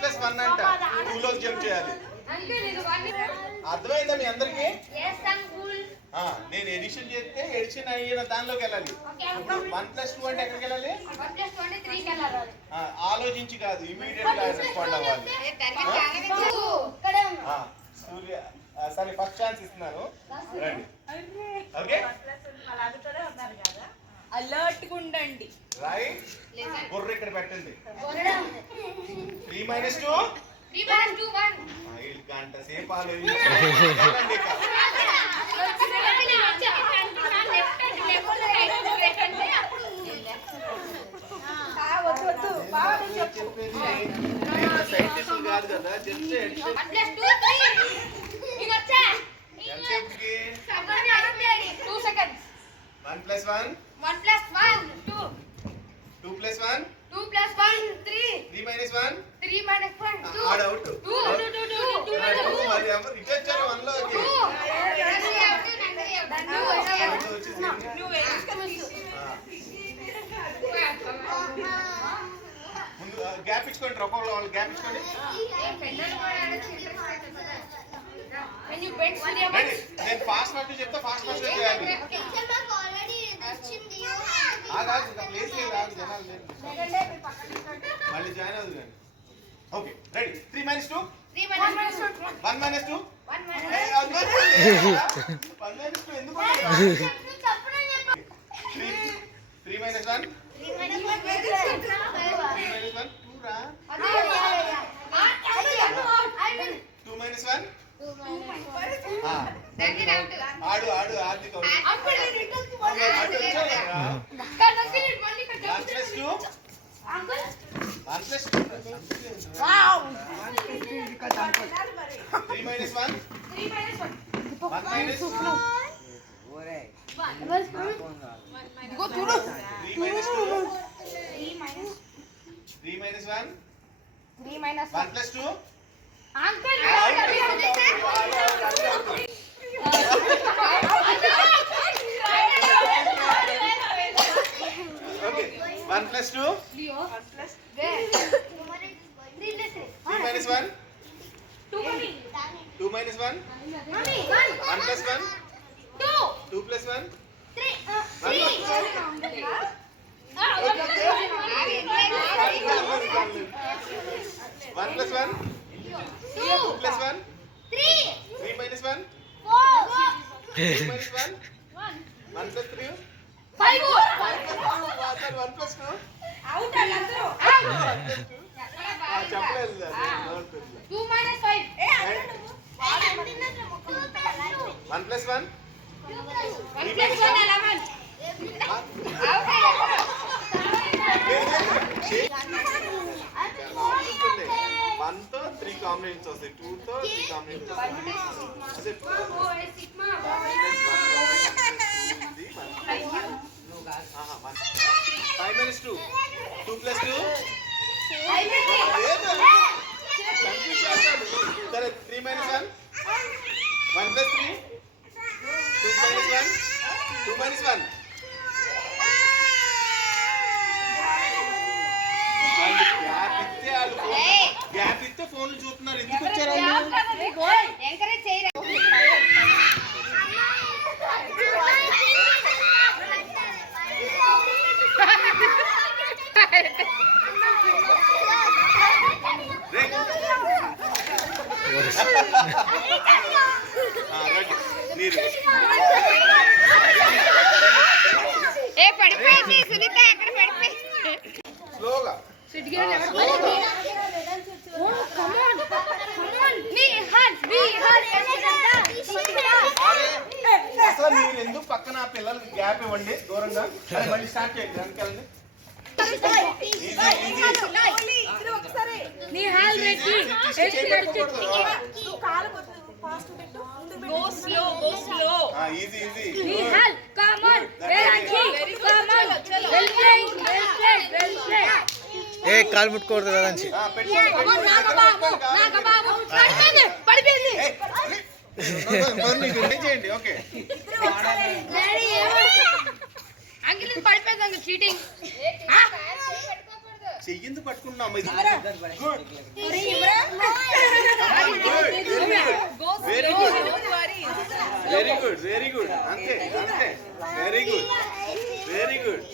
1 + 1 అంట 2 లోకి జంప్ చేయాలి. అర్థమైందా మీ అందరికి? నేను ఎడిషన్ చేస్తే ఎడిషన్ అయిన దానిలోకి వెళ్ళాలి. ఇప్పుడు 1 + 2 అంటే ఎక్కడికి వెళ్ళాలి? ఆలోచించి కాదు, ఇమీడియట్ గా రెస్పాండ్ అవ్వాలి. సూర్య సరే ఫస్ట్ ఛాన్స్ ఇస్తున్నాను, రండి. ఓకే అలర్ట్ గా ఉండండి. రైట్, బుర్ర ఇక్కడ పెట్టండి. 3 - 2 గంట సేపు ఆలోచించండి. సైంటిస్ట్ కాదు కదా, జస్ట్ ఎడిషన్. 1 + 1 2 2 + 1 2 + 1 3 3 - 1 3 - 1 2 add out. 2 మరి ఎవరు ఇచ్చారు 1 లోకి? ముందు గ్యాప్ ఇచ్చుకోండి, రొక్కలో వాళ్ళు గ్యాప్ ఇచ్చుకోండి. నేను ఫాస్ట్ ఫాస్ట్ చెప్తా, ఫాస్ట్ ఫాస్ట్ చేయాలి. ప్లేస్ లేదు, జనాలు లేదు, మళ్ళీ జాయిన్ అవుతుంది కానీ. Okay ready. 3 - 2 1 - 2 1 - 2 ఎందుకు? 3 - 1 3 - 1 2 రా. 2 - 1 ఆడు ఆడు ఆర్థిక 1 + 2 1 + 2 వావ్ 3 - 1 3 - 1 ఇదిగో చూడు. 3 - 2 3 - 1 3 - 1 + 2 అంకుల్ ఓకే 1 + 2 లియో 3 - 1 2 - 1 1 + 1 2 + 1 3 1 + 1 2 + 1 3 - 1 2 - 1 1 + 3 5 1 + 2 అవుట్ అందరూ. చెప్పలేదు 2 - 5 1 + 1 1 + 1 11 1 తో 3 కాంబినేషన్స్ వస్తాయి, 2 తో 3 కాంబినేషన్స్ వస్తాయి. 5 - 2 2 + 2 సరే 3 - 1 1 + 3 2 - 1 2 - 1 గ్యాప్ ఇస్తే ఫోన్లు చూస్తున్నారు. ఎందుకు వచ్చారు ఎంకరేజ్ చేయరా? ఏ పడిపోయింది సునీత, ఎక్కడ పడిపోయింది? స్లోగా అసలు మీరు ఎందుకు పక్కన పిల్లలకి గ్యాప్ ఇవ్వండి దూరంగా. మళ్ళీ స్టార్ట్ చేయండి, వెనకాలండి. ఏ కాలు ముట్టుకోవద్దు కదా చేయండి. ఓకే చెయ్యింది పట్టుకున్నాం ఇది very good very good very good అంతే అంతే very good very good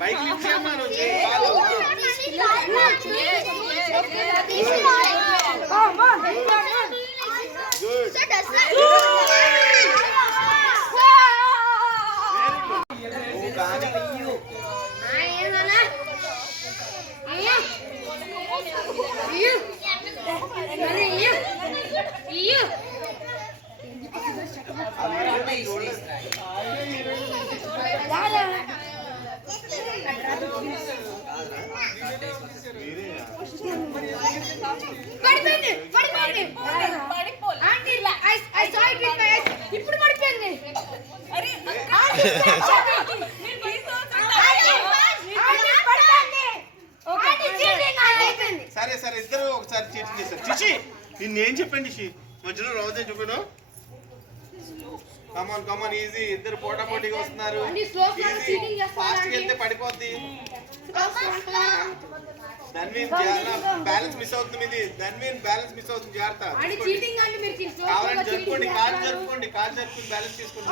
bike lift చేయమ్మా ఇప్పుడు పడిపోయింది. సరే సరే ఇద్దరు ఒకసారి చీటింగ్ చేస్తారు చిచి నిన్నేం చెప్పండి షి మధ్యలో రోజే చూపాను కమాన్ కమాన్ ఈజీ ఇద్దరు పోటా పోటీగా వస్తున్నారు ఫాస్ట్ వెళ్తే పడిపోద్ది ధన్వీన్ బ్యాలెన్స్ మిస్ అవుతుంది ఇది ధన్వీన్ బ్యాలెన్స్ మిస్ అవుతుంది జాగ్రత్త కావాలని జరుపుకోండి కాలు జరుపుకోండి బ్యాలెన్స్ తీసుకోండి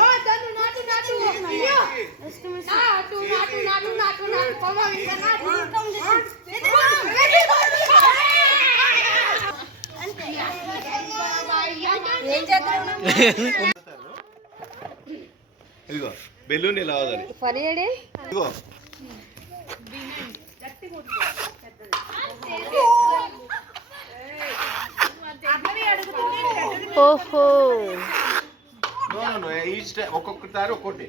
ఇదిగో బెలూన్ ఇలా వదలి ఇదిగో ఓహో ఒక్కొక్కసారి ఒక్కొక్కటి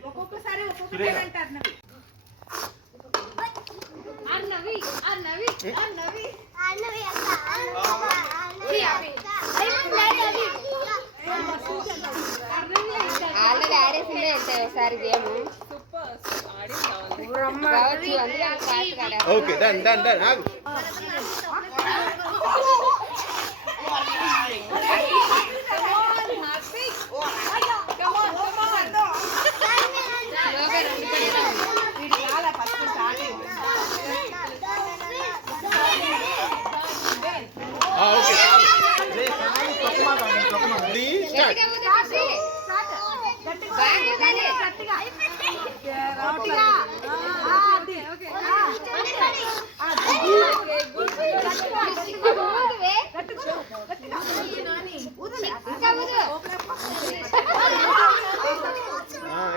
ఆల్రెడీ ఆడేసిందే వెళ్తాయి ఒకసారి game. Okay done done done ఆగు ఓకే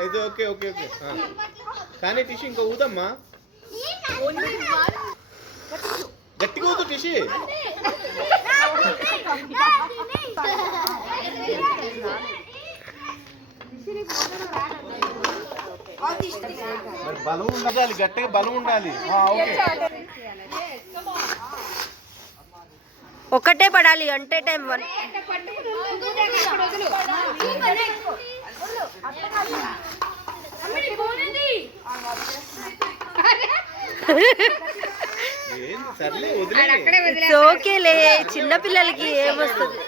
ఇది ఓకే ఓకే ఓకే కానీ టిషి ఇంకా ఊదమ్మా గట్టిగా ఊదు టిషి మరి బలం ఉండాలి గట్టిగా బలం ఉండాలి ఒకటే పడాలి అంటే టైం 1 ఓకేలే చిన్న పిల్లలకి ఏమొస్తుంది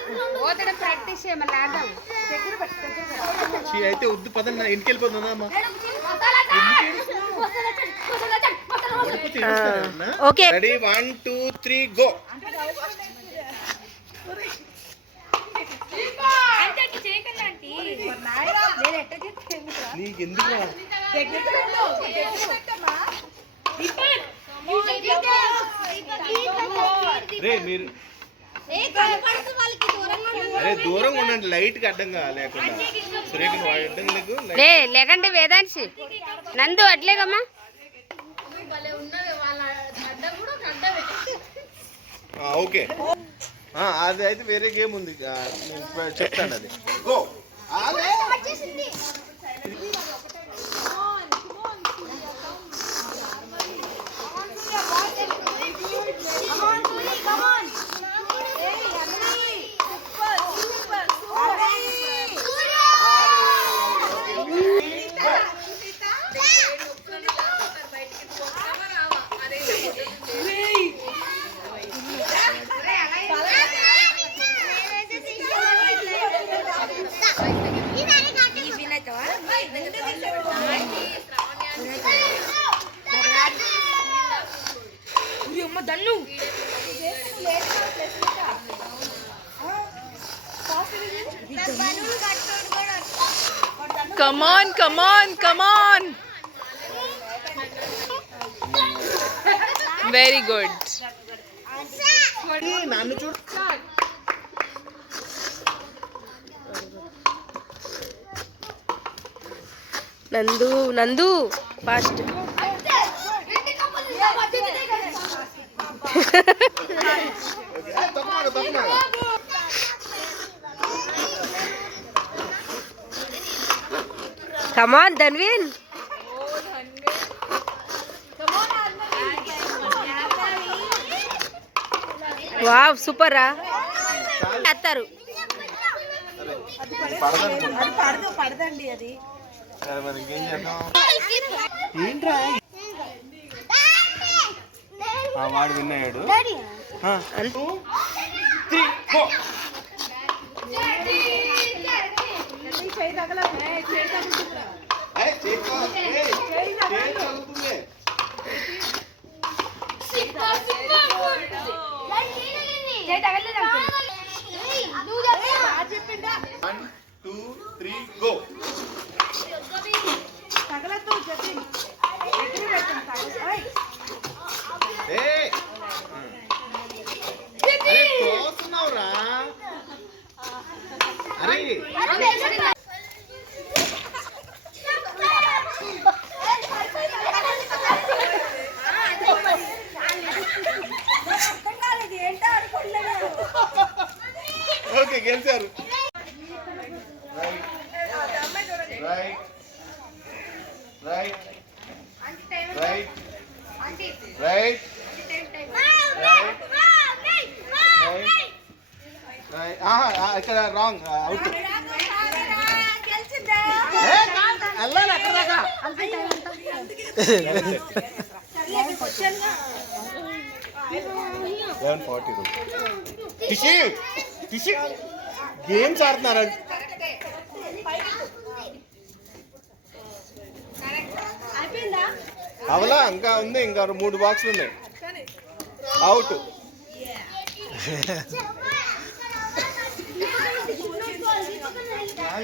అయితే వద్దు పదండి ఇంటికి వెళ్ళిపోతుందమ్మా ఓకే రెడీ 1 2 3 గో నీకెందుకు రే మీరు అరే దూరంగా ఉండండి లైట్ కి అడ్డం లేకుండా లేకంటే వేదాంశి నందు అట్లేగమ్మా ఓకే అది అయితే వేరే గేమ్ ఉంది చెప్తాను అది go Come on, come on, come on. Very good. నన్ను చూడు. నందు ఫాస్ట్. కమాన్ ధన్వీన్. వావ్ సూపర్ రా. చేస్తారు. పడదండి అది. ఏంట్రా వాడు విన్నాడు. ఓకే గెలిచారు. రైట్ రైట్ రైట్ రైట్ ఇక్కడ రాంగ్ అవుట్. వెళ్ళాలి అక్కడ దాకా. గేమ్స్ ఆడుతున్నారు. అవలా ఇంకా ఉంది, ఇంకా 3 బాక్సులు ఉన్నాయి. అవుట్.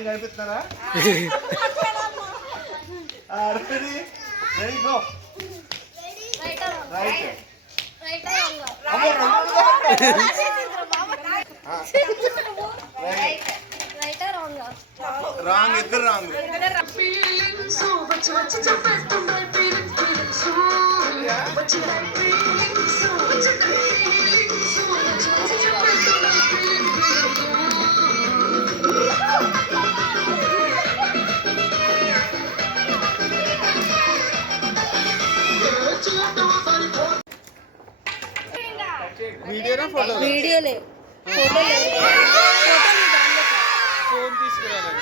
కనిపిస్తున్నారా? Ready go. రైట్. రాంగ్. ఇద్దరు రాంగ్. వీడియోనా ఫోటో? వీడియోలే. ఫోన్ తీసుకురావాలి.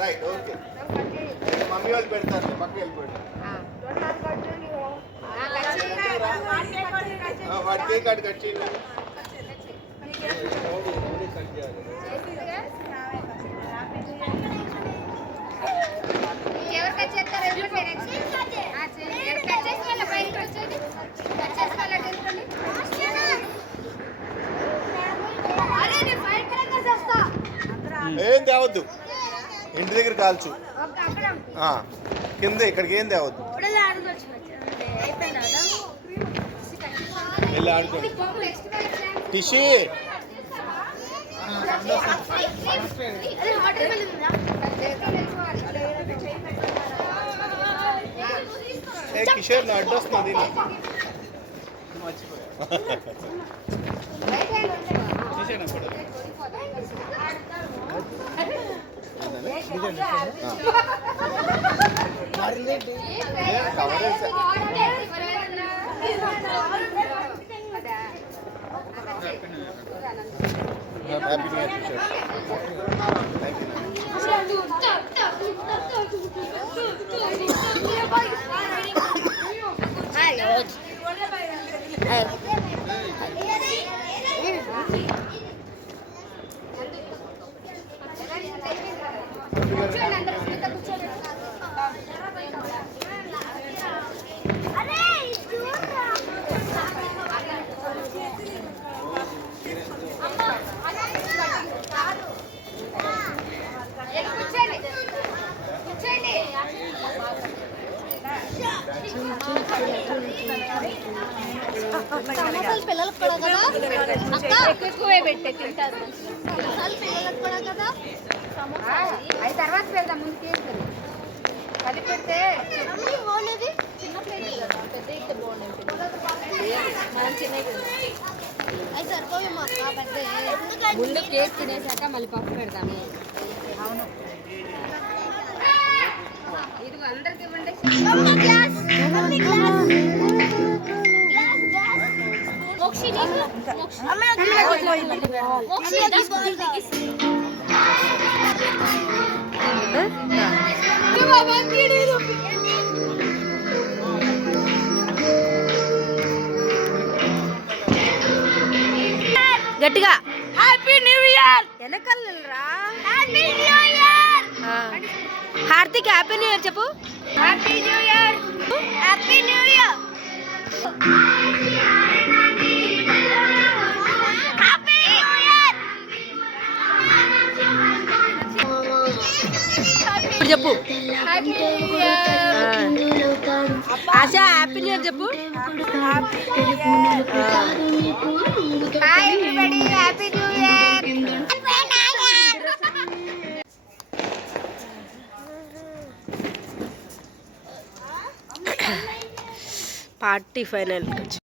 రైట్. ఓకే మమ్మీ వాళ్ళు పెడతారు, పక్క వెళ్ళిపోయాడు. వాడి కేక్ కార్డు కట్ చేయండి. ఏం తేవద్దు, ఇంటి దగ్గర కాల్చు. కింద ఇక్కడికి ఏం తేవద్దు. వెళ్ళి ఆడుకోండి. టిషి కిషోర్ నా అడ్రస్ నాది. Happy new year Kishore. Thank you. కూర్చోండి అందరూ స్మిత కూర్చోండి. సమోసాలు పిల్లలకు కూడా కదా అక్క, ఎక్కువే పెట్టే తింటారు. సమోసాలు పిల్లలకు కూడా కదా. అది తర్వాత పెడదాం, ముందు తీసుకుని అది పెడితే మమ్మీ బాగున్నది. చిన్న ప్లేట్ కదా, పెద్ద అయితే బాగుంటుంది. మనం చిన్నవి అవి సరిపోయేమో అక్క పెద్ద. ముందు కేక్ తినేసాక మళ్ళీ పప్పు పెడతాము. అవును, ఇది అందరికి ఇవ్వండి. గట్టిగా హ్యాపీ న్యూ ఇయర్. వెనకాల రా. Happy new year. Hardik happy new year చెప్పు. Happy new year. Happy new year. Happy new year. ఇప్పుడు చెప్పు. ఆశ హ్యాపీ న్యూ ఇయర్ చెప్పు. Hi everybody, happy new year. Party final